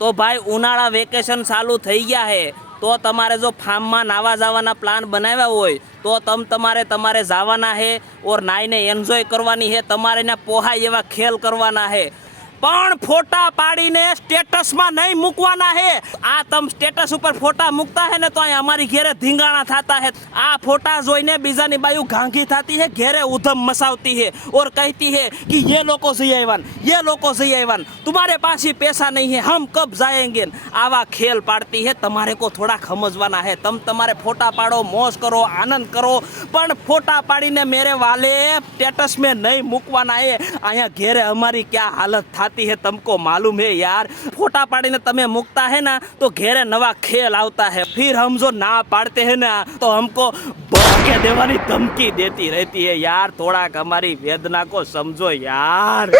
तो भाई उनाळा वेकेशन चालू થઈ ગયા હે तो તમારે જો ફાર્મમાં નાવા જવાના પ્લાન બનાવ્યા હોય તો તમારે જવાના હે ઓર નાઈને એન્જોય કરવાની હે તમારે ને પોહાય એવા ખેલ કરવાના હે પણ ફોટા પાડીને સ્ટેટસમાં નહીં મૂકવાના હે આ તમ સ્ટેટસ ઉપર ફોટા મૂકતા હે ને તો અહીં અમારી ઘેરે ધીંગાણા થતા હે આ ફોટા જોઈને બીજાની બાયુ ઘાંઘી થતી હે ઘેરે ઉધમ મસાવતી है और कहती है कि ये लोगों से आईवान तुम्हारे पास ही पैसा नहीं है हम कब जाएंगे आवा खेल पाड़ती है तुम्हारे को थोड़ा समझवाना है तुम तुम्हारे फोटा पाड़ो मौज करो आनंद करो पण फोटा पाड़ीने मेरे वाले स्टेटस में नहीं मूकवाना है आया घेरे हमारी क्या हालत थाती है तुमको मालूम है यार फोटा पाड़ीने तमे मूकता है ना तो घेरे नवा खेल आता है फिर हम जो ना पाड़ते हैं ना तो हमको भड़के देवानी धमकी देती रहती है यार थोड़ा हमारी वेदना को समझो यार।